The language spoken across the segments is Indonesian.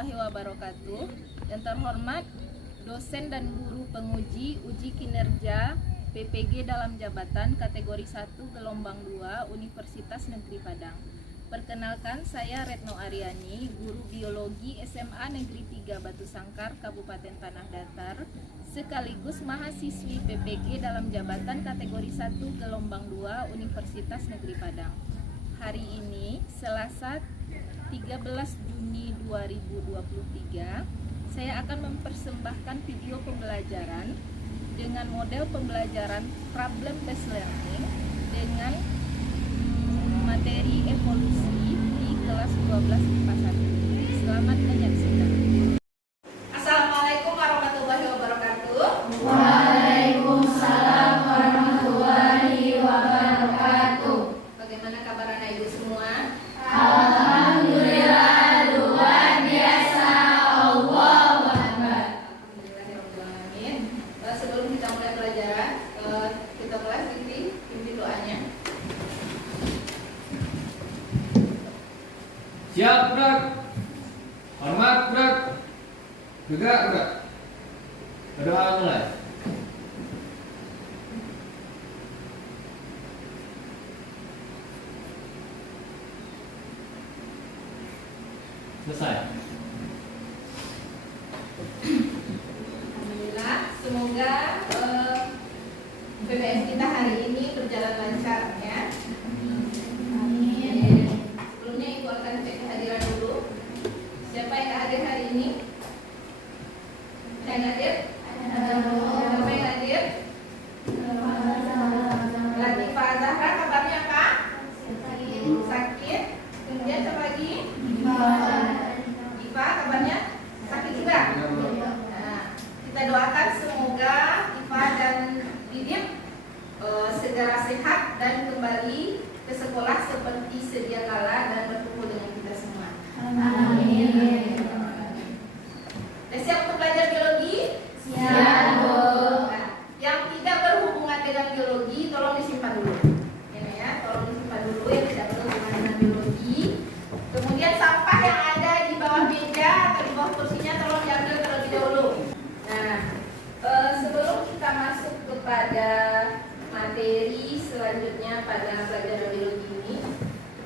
warahmatullahi wabarakatuh. Yang terhormat dosen dan guru penguji uji kinerja PPG dalam jabatan kategori 1 gelombang 2 Universitas Negeri Padang. Perkenalkan, saya Retno Aryani, guru biologi SMA Negeri 3 Batu Sangkar, Kabupaten Tanah Datar, sekaligus mahasiswi PPG dalam jabatan kategori 1 gelombang 2 Universitas Negeri Padang. Hari ini, Selasa 13 Juni 2023, saya akan mempersembahkan video pembelajaran dengan model pembelajaran problem based learning dengan materi evolusi di kelas 12 IPA 1. Selamat menyaksikan. Assalamualaikum warahmatullahi wabarakatuh. Waalaikumsalam warahmatullahi wabarakatuh. Bagaimana kabar anak ibu semua? Alhamdulillah, luar biasa. Allahu Akbar. Alhamdulillahirrahmanirrahim. Sebelum kita mulai pelajaran, kita mulai pimpin doanya. Siap, gerak. Hormat, gerak. Gerak, gerak. Berdoa mulai. Selesai. Alhamdulillah, semoga PBS kita hari ini berjalan lancar ya. Amin. Sebelumnya ibu akan cek kehadiran dulu. Siapa yang hadir hari ini? Yang hadir? Siapa yang hadir? Latifah Zahra, kabarnya apa? Sakit. Kemudian siapa lagi? Iva, kabarnya sakit juga. Nah, kita doakan semoga Iva dan Didit segera sehat dan kembali ke sekolah seperti sedia kala dan berkumpul dengan kita semua. Amin. Sudah siap untuk belajar biologi? Siap, Bu. Nah, yang tidak berhubungan dengan biologi tolong disimpan dulu. Ya, tolong disimpan dulu yang tidak berhubungan dengan biologi. Kemudian sampah yang ada di bawah meja atau di bawah kursinya tolong diambil terlebih dahulu. Nah, sebelum kita masuk kepada materi selanjutnya pada pelajaran biologi ini,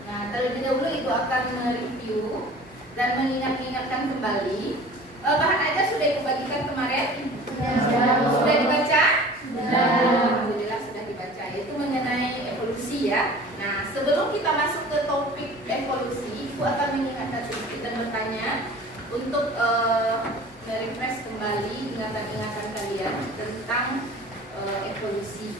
nah terlebih dahulu Ibu akan mereview dan mengingat-ingatkan kembali bahan ajar sudah Ibu bagikan kemarin. Sudah dibaca? Alhamdulillah sudah dibaca. Itu mengenai evolusi ya. Nah, sebelum kita masuk ke topik evolusi, Ibu akan mengingatkan sedikit dan bertanya untuk merefresh kembali ingatan-ingatan kalian tentang evolusi.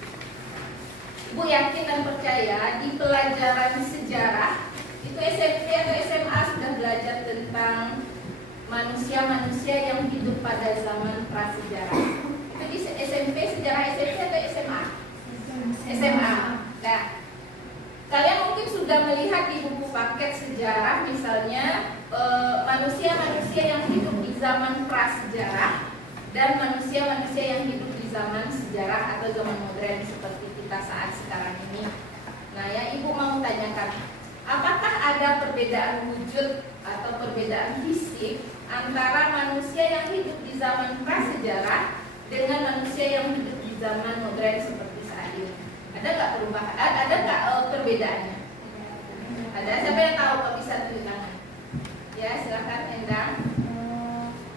Ibu yakin dan percaya di pelajaran sejarah itu SMP atau SMA sudah belajar tentang manusia-manusia yang hidup pada zaman prasejarah. Itu di SMP, sejarah SMP atau SMA? SMA. Nah, kalian mungkin sudah melihat di buku paket sejarah misalnya manusia-manusia yang hidup di zaman prasejarah dan manusia-manusia yang hidup di zaman sejarah atau zaman modern seperti kita saat sekarang ini. Nah, yang Ibu mau tanyakan, apakah ada perbedaan wujud atau perbedaan fisik antara manusia yang hidup di zaman prasejarah dengan manusia yang hidup di zaman modern seperti saat ini? Ada nggak perubahan? Ada nggak perbedaannya? Ada. Siapa yang tahu? Kok bisa tulis tangan? Ya, silakan Endang.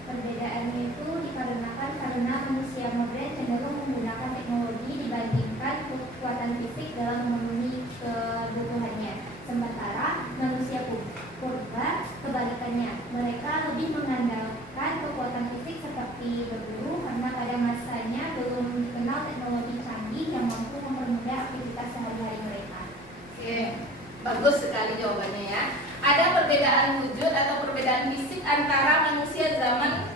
Perbedaannya itu dikarenakan karena manusia modern cenderung menggunakan teknologi dibandingkan kekuatan fisik dalam memenuhi kebutuhannya. Sementara manusia purba kebalikannya, mereka lebih mengandalkan kekuatan fisik seperti berburu karena pada masanya belum dikenal teknologi canggih yang mampu mempermudah aktivitas sehari-hari mereka. Oke, bagus sekali jawabannya ya. Ada perbedaan wujud atau perbedaan fisik antara manusia zaman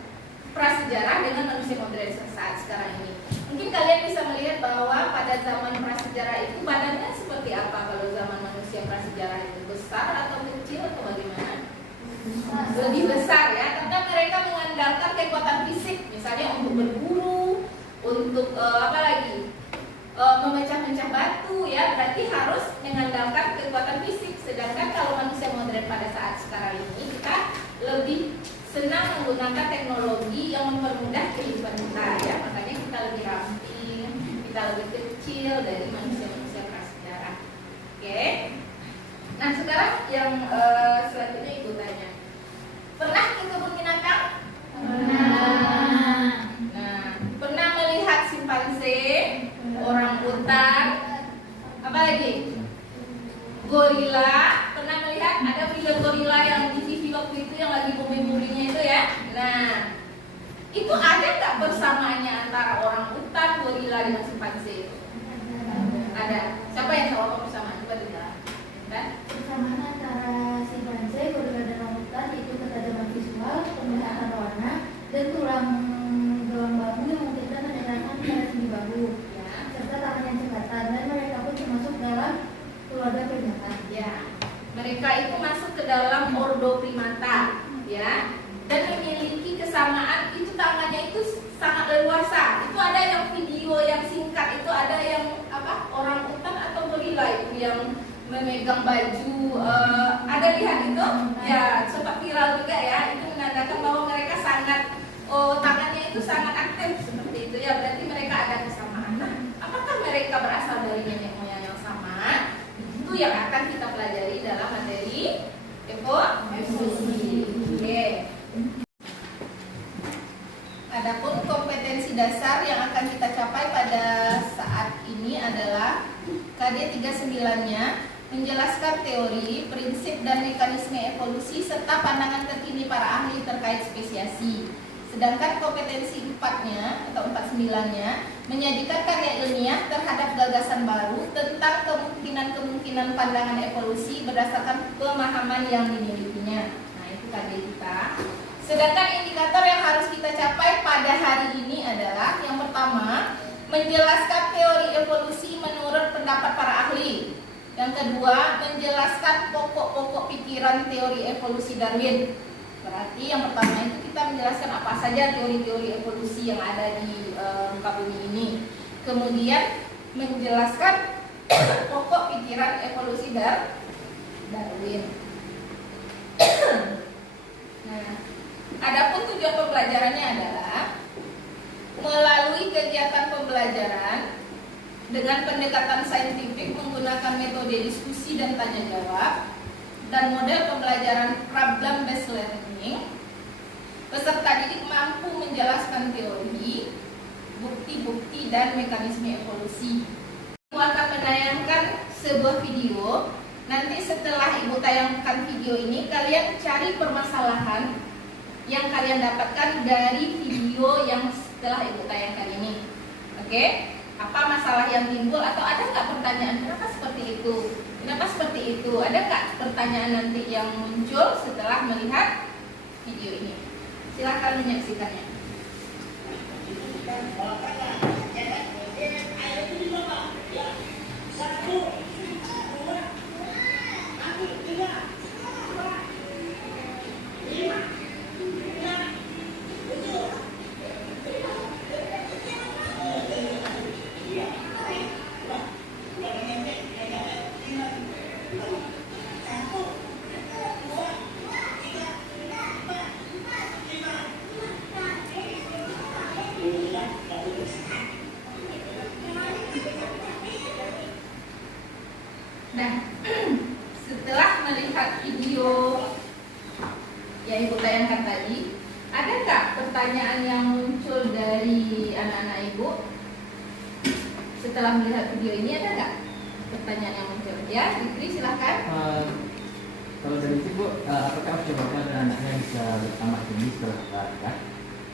prasejarah dengan manusia modern saat sekarang ini. Mungkin kalian bisa melihat bahwa pada zaman prasejarah itu badannya seperti apa. Kalau zaman manusia prasejarah itu besar atau kecil atau bagaimana? Lebih besar ya, karena mereka mengandalkan kekuatan fisik, misalnya untuk berburu, untuk apa lagi? Memecah-mecah batu ya, berarti harus mengandalkan kekuatan fisik. Sedangkan kalau manusia modern pada saat sekarang ini kita lebih senang menggunakan teknologi yang mempermudah kehidupan kita ya, makanya kita lebih ramping, kita lebih kecil dari manusia-manusia prasejarah. Oke. Nah sekarang yang selanjutnya ibu tanya, pernah ke kebun binatang? Pernah. Nah, pernah melihat simpanse, orangutan, apa lagi? Gorila. Pernah melihat ada film gorila yang di TV waktu itu yang lagi booming-boomingnya itu ya? Nah, itu ada nggak persamaannya antara orangutan, gorila dengan simpanse? Ada. Siapa yang tahu apa persamaan? Coba dijelaskan. Kan? Persamaan antara simpanse, gorila dan orangutan yaitu ketajaman visual, penglihatan warna, dan tulang belang bahu yang memungkinkan mendengarkan pada sendi bahu, Ya. serta tangan yang cekatan, dan mereka pun termasuk dalam keluarga primata. Ya. Mereka itu masuk ke dalam ordo primata, ya, dan memiliki kesamaan. Itu tangannya itu sangat leluasa. Itu ada yang video yang singkat, itu ada yang apa? Orangutan atau gorila itu yang memegang baju. Ada lihat itu? Ya, sempat viral juga ya. Itu menandakan bahwa mereka sangat, tangannya itu sangat aktif seperti itu ya. Berarti mereka ada kesamaan. Nah, apakah mereka berasal dari nenek moyang yang sama? Itu yang akan kita pelajari dalam materi evolusi. Oke. Adapun kompetensi dasar yang akan kita capai pada saat ini adalah KD 39-nya menjelaskan teori, prinsip dan mekanisme evolusi serta pandangan terkini para ahli terkait spesiasi. Sedangkan kompetensi 4-nya atau 49-nya menyajikan karya ilmiah terhadap gagasan baru tentang kemungkinan-kemungkinan pandangan evolusi berdasarkan pemahaman yang dimilikinya. Nah, itu KD kita. Sedangkan indikator yang harus kita capai pada hari ini adalah yang pertama, menjelaskan teori evolusi menurut pendapat para ahli. Yang kedua, menjelaskan pokok-pokok pikiran teori evolusi Darwin. Berarti yang pertama itu kita menjelaskan apa saja teori-teori evolusi yang ada di muka bumi ini. Kemudian menjelaskan pokok pikiran evolusi Darwin. Nah, adapun tujuan pembelajarannya adalah melalui kegiatan pembelajaran dengan pendekatan saintifik menggunakan metode diskusi dan tanya jawab dan model pembelajaran problem based learning, peserta didik mampu menjelaskan teori, bukti-bukti dan mekanisme evolusi. Ibu akan menayangkan sebuah video. Nanti setelah ibu tayangkan video ini, kalian cari permasalahan yang kalian dapatkan dari video yang setelah ibu tayangkan ini. Oke? Apa masalah yang timbul atau ada nggak pertanyaan kenapa seperti itu? Kenapa seperti itu? Ada nggak pertanyaan nanti yang muncul setelah melihat video ini? Silahkan menyaksikannya. Nah, setelah melihat video yang ibu tayangkan tadi, ada nggak pertanyaan yang muncul dari anak-anak ibu? Setelah melihat video ini ada nggak pertanyaan yang muncul? Ya, Fitri silahkan. Kalau dari itu Bu, apakah usia bapak dan anaknya bisa bertambah tinggi setelah olahraga?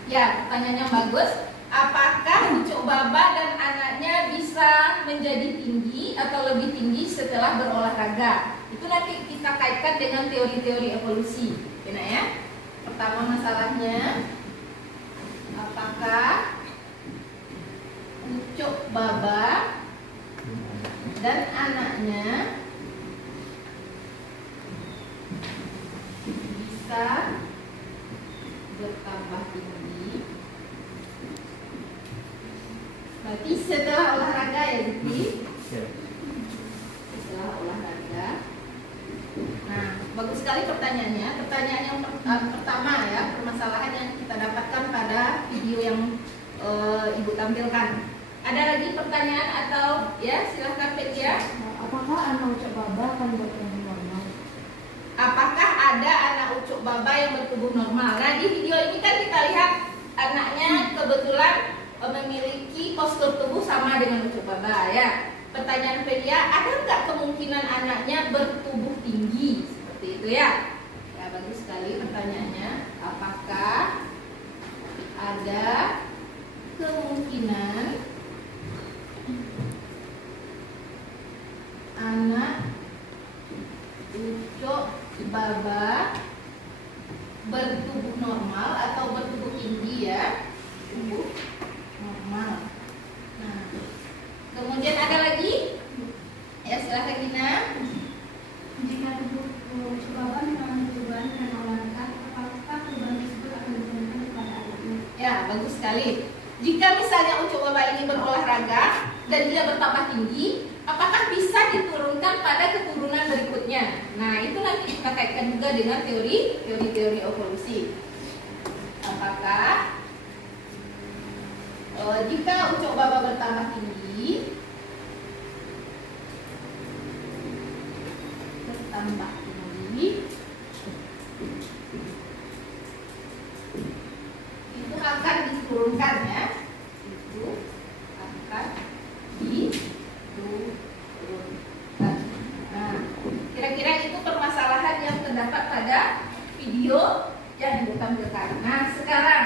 Ya, pertanyaan yang bagus. Apakah Ucok Baba dan anaknya bisa menjadi tinggi atau lebih tinggi setelah berolahraga? Itu nanti kita kaitkan dengan teori-teori evolusi. Benar ya? Pertama masalahnya, apakah Ucok Baba dan anaknya bisa bertambah tinggi? Berarti setelah olahraga ya, Zikri? Setelah olahraga. Nah, bagus sekali pertanyaannya. Pertanyaan yang pertama ya, permasalahan video yang Ibu tampilkan. Ada lagi pertanyaan atau ya silahkan Petia. Apakah anak ucap baba akan bertubuh normal? Apakah ada anak ucuk baba yang bertubuh normal? Nah, di video ini kan kita lihat anaknya kebetulan memiliki postur tubuh sama dengan ucuk baba ya. Pertanyaan Petia, ada nggak kemungkinan anaknya bertubuh tinggi seperti itu ya? Ya, bagus sekali pertanyaannya. Apakah ada kemungkinan anak ucuk baba bertubuh normal atau bertubuh tinggi ya? Tubuh normal. Nah, kemudian ada lagi? Ya, silahkan Gina. Jika tubuh ucap baba mengalami perubahan karena olahraga, apakah perubahan tersebut akan diberikan kepada anaknya? Ya, bagus sekali. Jika misalnya ucuk baba ini berolahraga dan dia bertambah tinggi, apakah bisa diturunkan pada keturunan berikutnya? Nah, itu nanti kita kaitkan juga dengan teori evolusi. Apakah jika ucuk baba bertambah tinggi, itu akan diturunkan ya? Itu akan diturunkan. Nah, kira-kira itu permasalahan yang terdapat pada video yang Ibu tampilkan. Nah, sekarang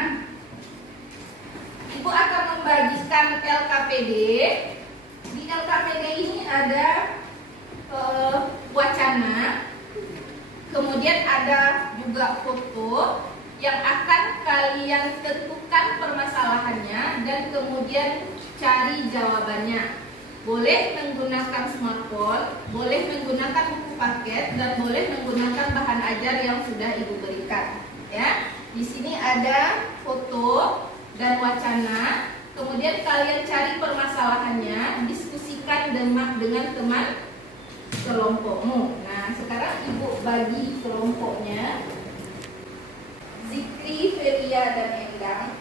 Ibu akan membagikan LKPD. Di LKPD ini ada wacana, kemudian ada juga foto yang akan kalian tentukan permasalahannya dan kemudian cari jawabannya. Boleh menggunakan smartphone, boleh menggunakan buku paket, dan boleh menggunakan bahan ajar yang sudah Ibu berikan. Ya, di sini ada foto dan wacana. Kemudian kalian cari permasalahannya, diskusikan dengan teman kelompokmu. Nah, sekarang Ibu bagi kelompoknya. Zikri, Feria, dan Endang.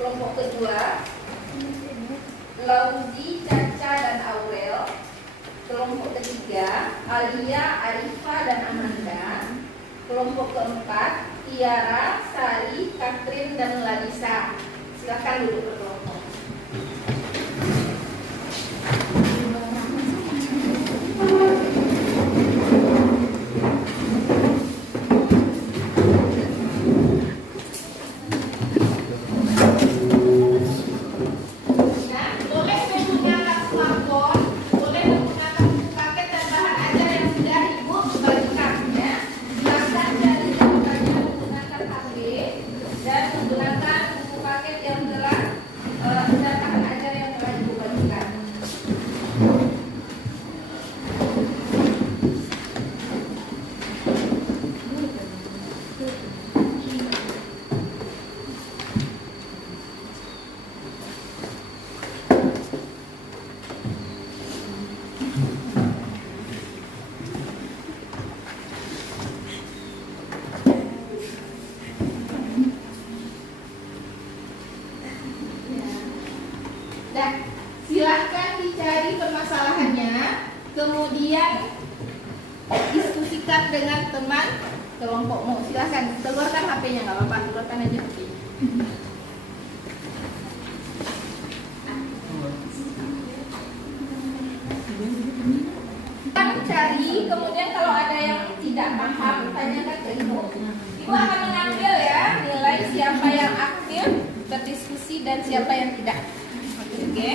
Kelompok kedua, Lauzi, Caca, dan Aurel. Kelompok ketiga, Alia, Arifa, dan Amanda. Kelompok keempat, Tiara, Sari, Katrin, dan Ladisa. Silakan duduk berkelompok. Silahkan dicari permasalahannya, kemudian diskusikan dengan teman kelompokmu. Silahkan keluarkan HP-nya, nggak apa-apa, keluarkan aja HP-nya. Cari, kemudian kalau ada yang tidak paham, tanyakan ke Ibu. Ibu akan mengambil ya nilai siapa yang aktif berdiskusi dan siapa yang tidak. Oke.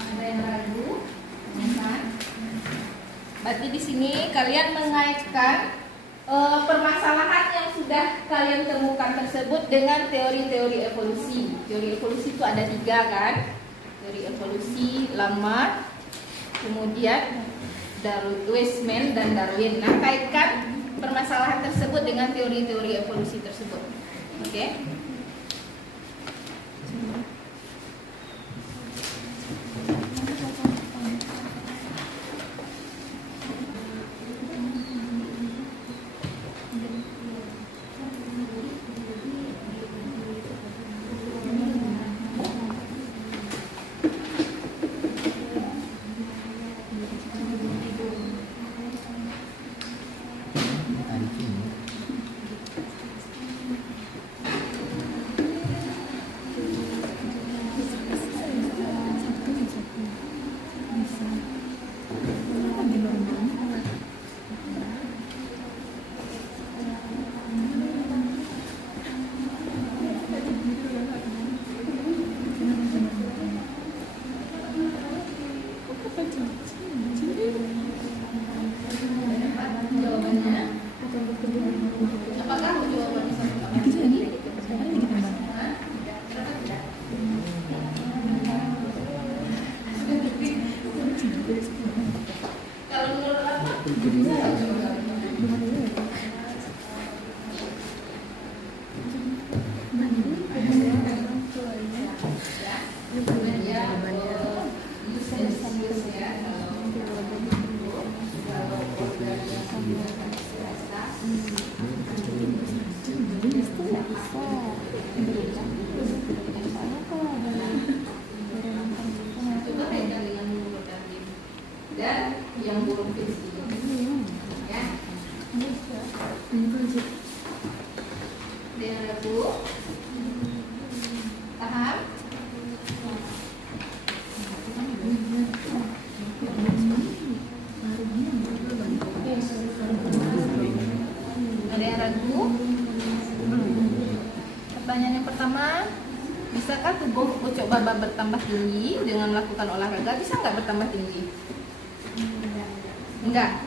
Ada yang ragu? Berarti di sini kalian mengaitkan permasalahan yang sudah kalian temukan tersebut dengan teori-teori evolusi. Teori evolusi itu ada 3 kan? Teori evolusi lama, kemudian Weismann dan Darwin. Nah, kaitkan permasalahan tersebut dengan teori-teori evolusi tersebut. Oke? bisakah tubuh ucok baba bertambah tinggi dengan melakukan olahraga? Bisa nggak bertambah tinggi? Enggak.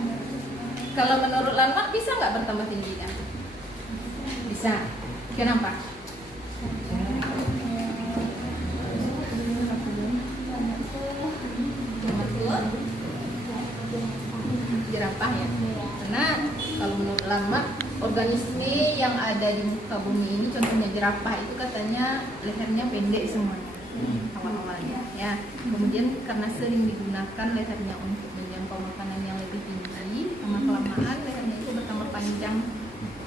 Kalau menurut Lanmak bisa nggak bertambah tingginya? Bisa. Kenapa? Jerapah ya. Karena kalau menurut Lanmak, organisme yang ada di muka bumi ini, contohnya jerapah itu katanya lehernya pendek semuanya awal-awalnya ya. Kemudian karena sering digunakan lehernya untuk menjangkau makanan yang lebih tinggi, lama-kelamaan lehernya itu bertambah panjang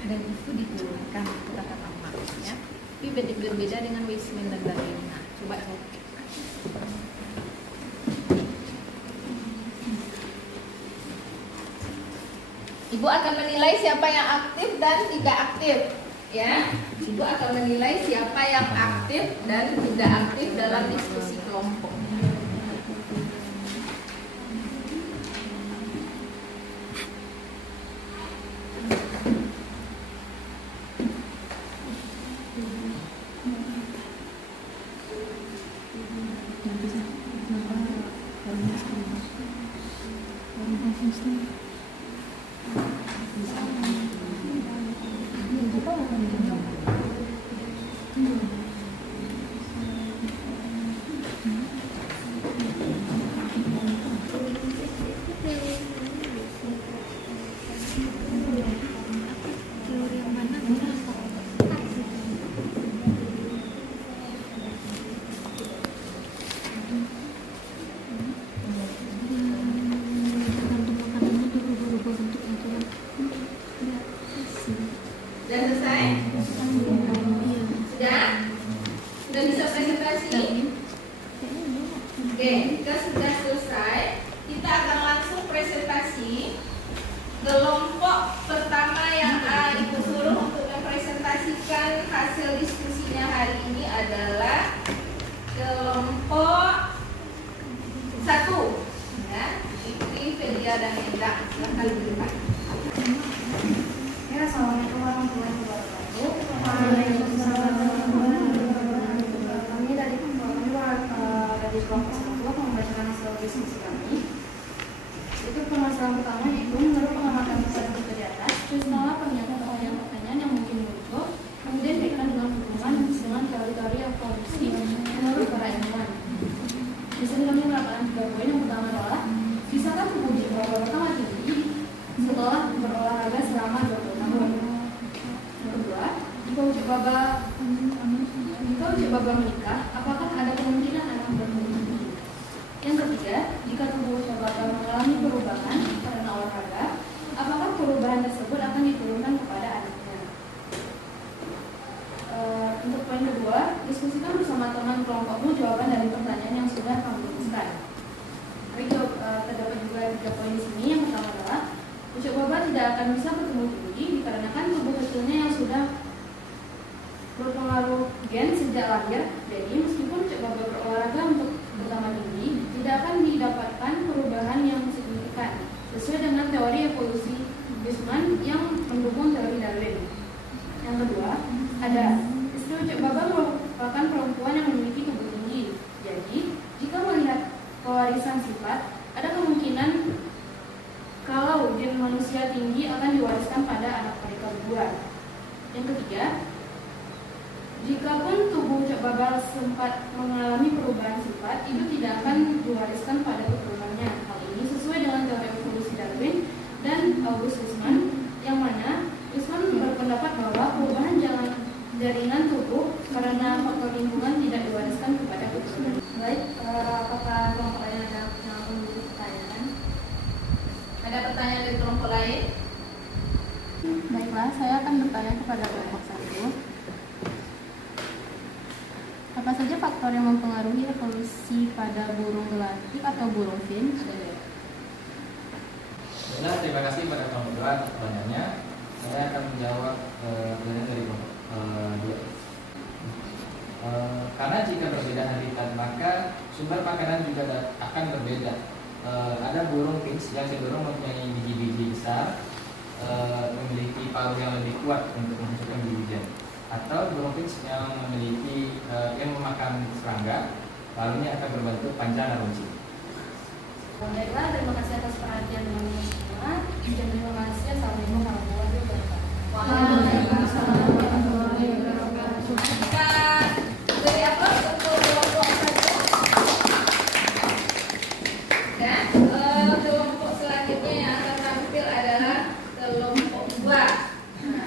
dan itu diturunkan, itu kata Lanmak ya. Tapi berbeda dengan Weismann dan lain. Nah, coba Ibu akan menilai siapa yang aktif dan tidak aktif, ya. Ibu akan menilai siapa yang aktif dan tidak aktif dalam diskusi kelompok. Sudah selesai? Sudah? Sudah bisa presentasi? Oke, jika sudah selesai, kita akan langsung presentasi. Kelompok pertama yang Ibu suruh untuk mempresentasikan hasil diskusinya hari ini adalah kelompok 1. Ya, Fikri, Fedia, dan Endang. Silahkan dilihat. Assalamualaikum warahmatullahi wabarakatuh. Kami dari kelompok 1 membacakan hasil diskusi kami. Itu permasalahan pertama yaitu menurut pengamatan besar di atas, setelah pertanyaan yang mungkin muncul, kemudian dikaitkan dengan hubungan dengan teori-teori evolusi menurut para ilmuwan. Di sini kami melakukan 3 poin. Yang pertama adalah bisakah tubuh jiwa bertambah tinggi setelah berolahraga selama 20 tahun? Yang kedua, jika uji baba menikah, apakah ada kemungkinan anak bertumbuh tinggi? Yang ketiga, jika tubuh uji baba mengalami perubahan karena olahraga, apakah perubahan tersebut akan diturunkan kepada anaknya? Untuk poin kedua, diskusikan bersama teman kelompokmu jawaban dari pertanyaan yang sudah kamu rumuskan. Terdapat juga 3 poin di sini. Yang pertama adalah ucap baba tidak akan bisa bertumbuh tinggi dikarenakan tubuh kecilnya yang sudah berpengaruh gen sejak lahir. Jadi meskipun ucap baba berolahraga untuk bertambah tinggi, tidak akan didapatkan perubahan yang signifikan sesuai dengan teori evolusi Weismann yang mendukung teori Darwin. Yang kedua, ada istri ucap baba merupakan perempuan yang memiliki tubuh tinggi. Jadi jika melihat pewarisan sifat, ada kemungkinan kalau gen manusia tinggi akan diwariskan pada anak mereka berdua. Yang ketiga, jikapun tubuh ucap baba sempat mengalami perubahan sifat, itu tidak akan diwariskan pada keturunannya. Hal ini sesuai dengan teori evolusi Darwin dan August Weismann, yang mana Weismann berpendapat bahwa perubahan jaringan tubuh karena faktor lingkungan tidak diwariskan kepada keturunan. Baik, apakah kelompok lain ada yang memiliki pertanyaan? Ada pertanyaan dari kelompok lain? Baiklah, saya akan bertanya kepada kelompok 1. Apa saja faktor yang mempengaruhi evolusi pada burung gelatik atau burung finch? Baiklah, terima kasih pada kelompok 2 atas pertanyaannya. Saya akan menjawab pertanyaan dari kelompok 2. Karena jika berbeda habitat, maka sumber makanan juga akan berbeda. Ada burung finch yang cenderung mempunyai biji-biji besar, memiliki paruh yang lebih kuat untuk menghasilkan biji-bijian. atau burung finch yang memiliki yang memakan serangga, paruhnya akan berbentuk panjang dan runcing. Baiklah, terima kasih atas perhatian teman-teman semua. Dan terima kasih. Assalamualaikum warahmatullahi wabarakatuh. Waalaikumsalam warahmatullahi wabarakatuh. Kita beri aplaus untuk kelompok 1. Dan kelompok selanjutnya yang akan tampil adalah kelompok 2.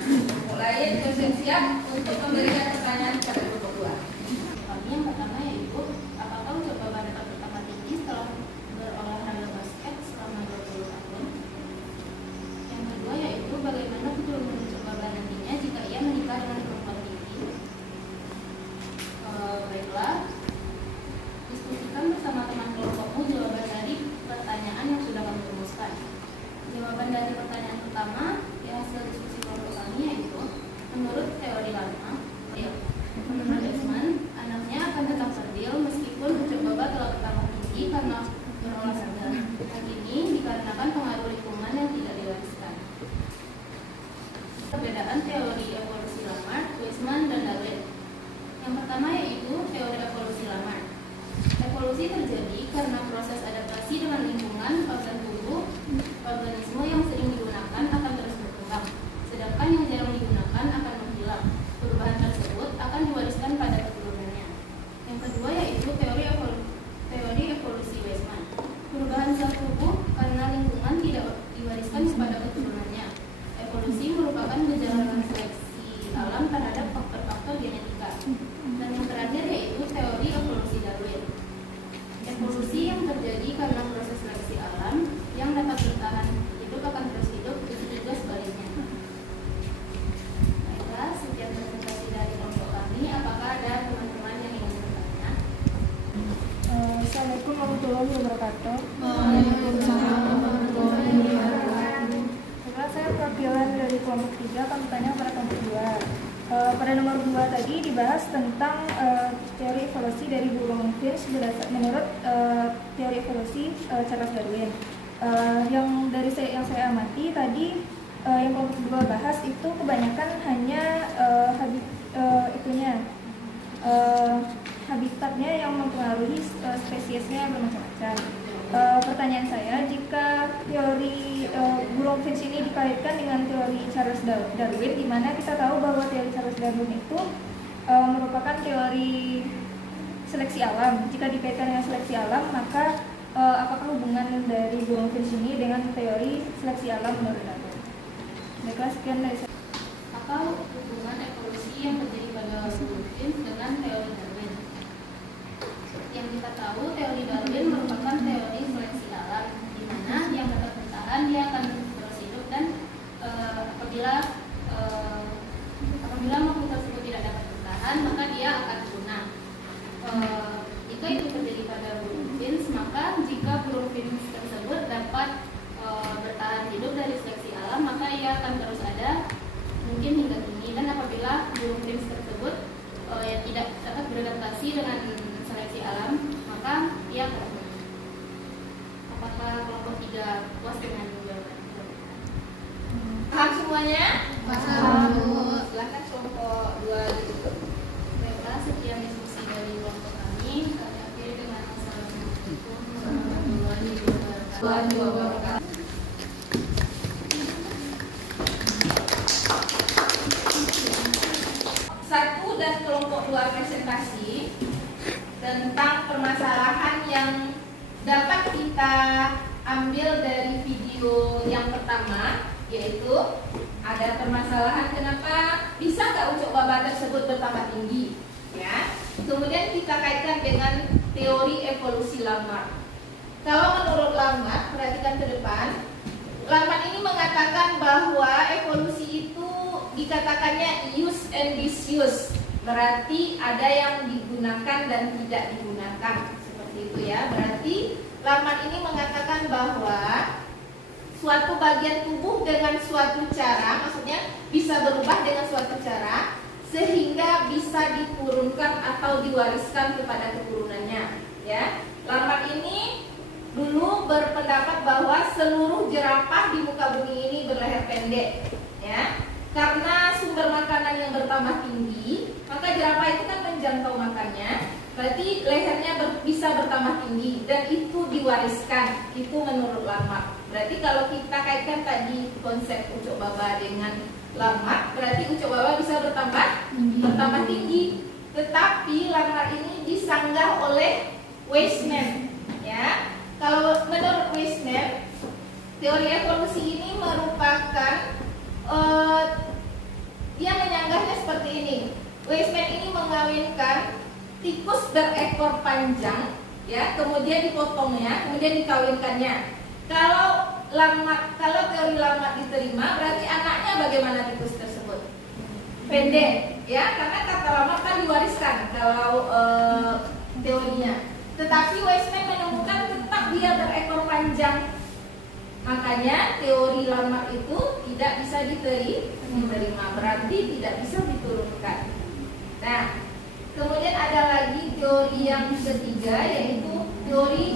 Kelompok lain bersiap untuk memberikan pertanyaan kepada kelompok 2. Yang pertama yaitu, apakah unsur baba dapat bertambah tinggi setelah berolahraga basket selama 20 tahun? Yang kedua yaitu, bagaimana keturunan unsur baba nantinya jika ia menikah dengan perempuan tinggi? Baiklah, diskusikan bersama teman kelompokmu jawaban dari pertanyaan yang sudah kami rumuskan. Jawaban dari pertanyaan pertama di hasil diskusi kelompok kami yaitu, menurut teori lama, menurut Weismann, anaknya akan tetap kerdil meskipun unsur baba telah bertambah tinggi karena berolahraga. Hal ini dikarenakan pengaruh lingkungan yang tidak diwariskan. Perbedaan teori evolusi Lamarck, Weismann, dan Darwin. Yang pertama yaitu teori evolusi Lamarck. Evolusi terjadi karena proses adaptasi dengan lingkungan. Organ tubuh organisme yang sering digunakan akan terus berkembang, sedangkan yang jarang digunakan akan menghilang. Perubahan tersebut akan diwariskan pada keturunannya. Yang kedua yaitu teori evolusi Weismann. Perubahan sel tubuh karena lingkungan tidak diwariskan kepada keturunannya. Evolusi merupakan gejala seleksi alam terhadap faktor-faktor genetika. Dan yang terakhir yaitu teori evolusi Darwin. Evolusi yang terjadi karena proses seleksi alam yang dapat bertahan hidup akan terus hidup, begitu juga sebaliknya. Baiklah, sekian presentasi dari kelompok kami. Apakah ada teman-teman yang ingin bertanya? Assalamualaikum warahmatullahi wabarakatuh. Waalaikumsalam warahmatullahi wabarakatuh. Setelah saya perwakilan dari kelompok 3 akan bertanya kepada kelompok 2. Pada nomor 2 tadi dibahas tentang teori evolusi dari burung finch menurut teori evolusi Charles Darwin. Yang saya amati tadi yang kelompok 2 bahas itu kebanyakan hanya habitatnya yang mempengaruhi spesiesnya bermacam-macam. Pertanyaan saya, jika teori burung finch ini dikaitkan dengan teori Charles Darwin, di mana kita tahu bahwa teori Charles Darwin itu merupakan teori seleksi alam. Jika dikaitkan dengan seleksi alam, maka apakah hubungan dari burung finch ini dengan teori seleksi alam menurut Darwin? Baiklah, sekian dari saya. Apa hubungan evolusi yang terjadi pada burung finch dengan teori Darwin? Yang kita tahu, teori Darwin merupakan teori seleksi alam, di mana yang dapat bertahan dia akan terus hidup, dan apabila makhluk tersebut tidak dapat bertahan, maka dia akan punah. Jika itu terjadi pada burung finch, maka jika burung finch tersebut dapat bertahan hidup dari seleksi alam, maka ia akan terus ada mungkin hingga kini. Dan apabila burung finch tersebut yang tidak dapat beradaptasi dengan seleksi alam, maka ia akan punah. Apakah kelompok 3 puas dengan jawaban? Paham semuanya? Paham. Silakan kelompok 2 ditutup. Baiklah, sekian diskusi dari kelompok kami. Kami akhiri dengan assalamualaikum warahmatullahi wabarakatuh. Satu dan kelompok 2 presentasi tentang permasalahan yang dapat kita ambil dari video yang pertama, yaitu ada permasalahan kenapa bisa nggak unsur baba tersebut bertambah tinggi, ya. Kemudian kita kaitkan dengan teori evolusi Lamarck. Kalau menurut Lamarck, perhatikan ke depan, Lamarck ini mengatakan bahwa evolusi itu dikatakannya use and disuse, berarti ada yang digunakan dan tidak digunakan, seperti itu ya. Berarti Lamarck ini mengatakan bahwa suatu bagian tubuh dengan suatu cara, maksudnya bisa berubah dengan suatu cara sehingga bisa diturunkan atau diwariskan kepada keturunannya, ya. Lamarck ini dulu berpendapat bahwa seluruh jerapah di muka bumi ini berleher pendek, ya. Karena sumber makanan yang bertambah tinggi, tinggi, maka jerapah itu kan menjangkau makannya, berarti lehernya bisa bertambah tinggi dan itu diwariskan. Itu menurut Lamarck. Berarti kalau kita kaitkan tadi konsep ucok baba dengan Lamarck, berarti ucok baba bisa bertambah tinggi. Tetapi Lamarck ini disanggah oleh Weismann, ya. Kalau menurut Weismann, teori evolusi ini merupakan dia menyanggahnya seperti ini. Weismann ini mengawinkan tikus berekor panjang, ya, kemudian dipotongnya, kemudian dikawinkannya. Kalau teori Lamarck diterima, berarti anaknya bagaimana tikus tersebut? Pendek, ya, karena kata Lamarck kan diwariskan kalau teorinya. Tetapi Weismann menemukan tetap dia berekor panjang. Makanya teori Lamarck itu tidak bisa diterima, berarti tidak bisa diturunkan. Nah, kemudian ada lagi teori yang ketiga, yaitu teori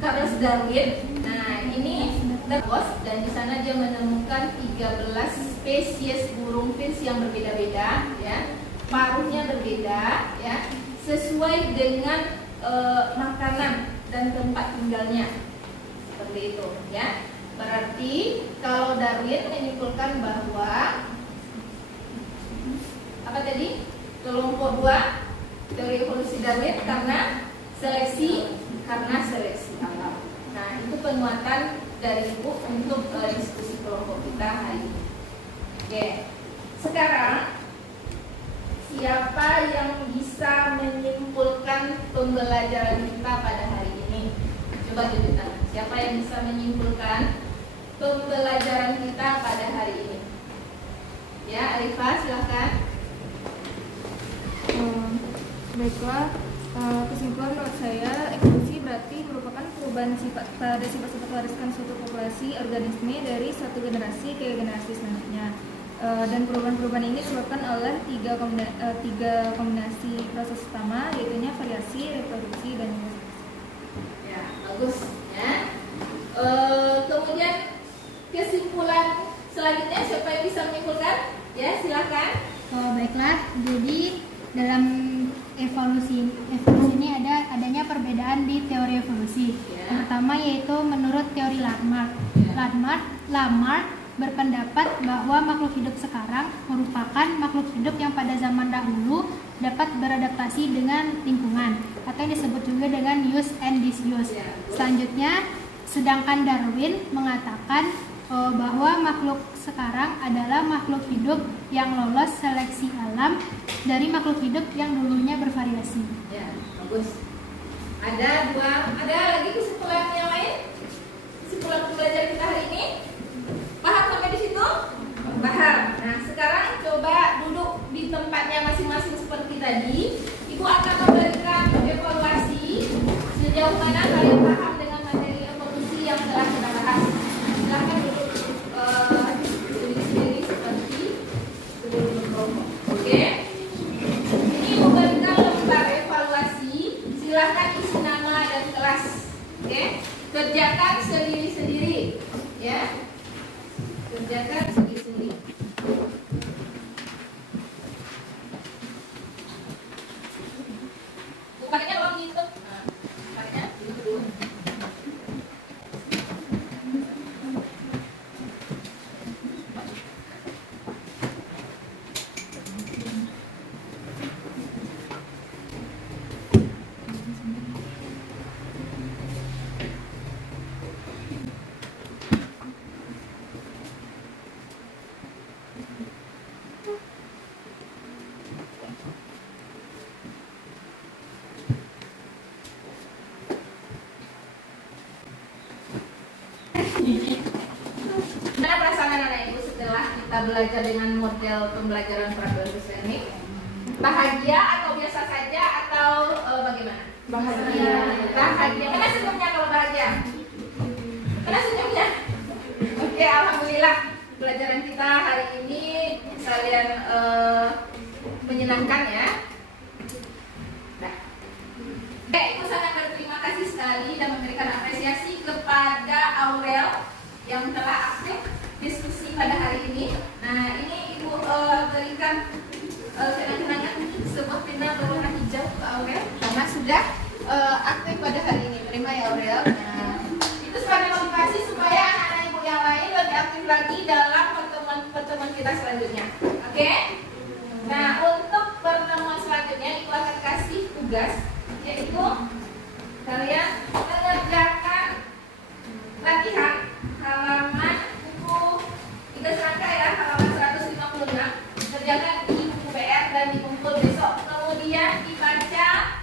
Charles Darwin. Nah, ini terus dan di sana dia menemukan 13 spesies burung finch yang berbeda-beda, ya. Paruhnya berbeda, ya, sesuai dengan makanan dan tempat tinggalnya. Seperti itu, ya. Berarti kalau Darwin menyimpulkan bahwa apa tadi? Kelompok 2 teori evolusi Darwin karena seleksi alam. Nah, itu penguatan dari Ibu untuk diskusi kelompok kita hari ini. Oke. Sekarang siapa yang bisa menyimpulkan pembelajaran kita pada hari ini? Coba tunjuk tangan. Siapa yang bisa menyimpulkan pembelajaran kita pada hari ini? Ya, Arifah, silahkan. Baiklah, kesimpulan menurut saya, evolusi berarti merupakan perubahan sifat pada sifat-sifat wariskan suatu populasi organisme dari satu generasi ke generasi selanjutnya. Dan perubahan-perubahan ini disebabkan oleh tiga kombinasi proses utama, yaitu variasi, reproduksi, dan Ya, bagus, ya. Kemudian kesimpulan selanjutnya siapa yang bisa menyimpulkan? Ya, silakan. Baiklah, jadi dalam evolusi ini adanya perbedaan di teori evolusi. Ya. Yang pertama yaitu menurut teori Lamarck. Ya. Lamarck berpendapat bahwa makhluk hidup sekarang merupakan makhluk hidup yang pada zaman dahulu dapat beradaptasi dengan lingkungan atau yang disebut juga dengan use and disuse. Ya. Selanjutnya, sedangkan Darwin mengatakan bahwa makhluk sekarang adalah makhluk hidup yang lolos seleksi alam dari makhluk hidup yang dulunya bervariasi. Ya, bagus. Ada lagi kesimpulan yang lain? Kesimpulan pembelajaran kita hari ini? Paham sampai di situ? Paham. Nah, sekarang coba duduk di tempatnya masing-masing seperti tadi. Ibu akan memberikan evaluasi sejauh mana kalian paham dengan materi evolusi yang telah kita bahas. Silahkan duduk sendiri-sendiri seperti sebelum berkelompok. Oke? Ini memberikan lembar evaluasi. Silahkan isi nama dan kelas. Oke? Kerjakan sendiri-sendiri. Ya? Kerjakan sendiri-sendiri. Bukannya uang gitu. Nah, bukannya gitu. Gimana perasaan anak-anak ibu setelah kita belajar dengan model pembelajaran Pragmatis ini? Bahagia atau biasa saja atau bagaimana? bahagia. Bahagia. Mana senyumnya kalau bahagia? Mana senyumnya? Oke, alhamdulillah pelajaran kita hari ini kalian menyenangkan ya. Nah. Oke, ibu sangat berterima kasih sekali dan memberikan apresiasi kepada Aurel yang telah aktif diskusi pada hari ini. Nah, ini ibu berikan kena tugas, yaitu kalian mengerjakan latihan halaman buku 3 serangkai ya, halaman 156. Kerjakan di buku PR dan dikumpul besok. Kemudian dibaca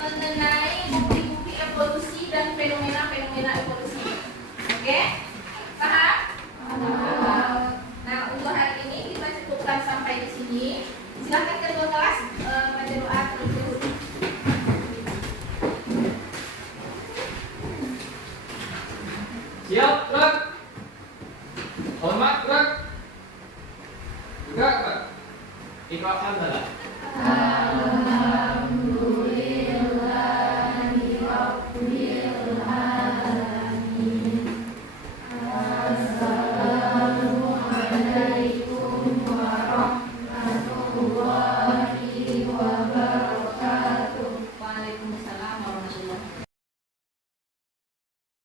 mengenai bukti-bukti evolusi dan fenomena-fenomena evolusi. Oke? Paham? Nah, untuk hari ini kita cukupkan sampai di sini. Silakan kedua kelas baca doa terlebih dahulu. Siap, gerak. Hormat, gerak. Gerak, gerak. Ikhlas, alhamdulillah.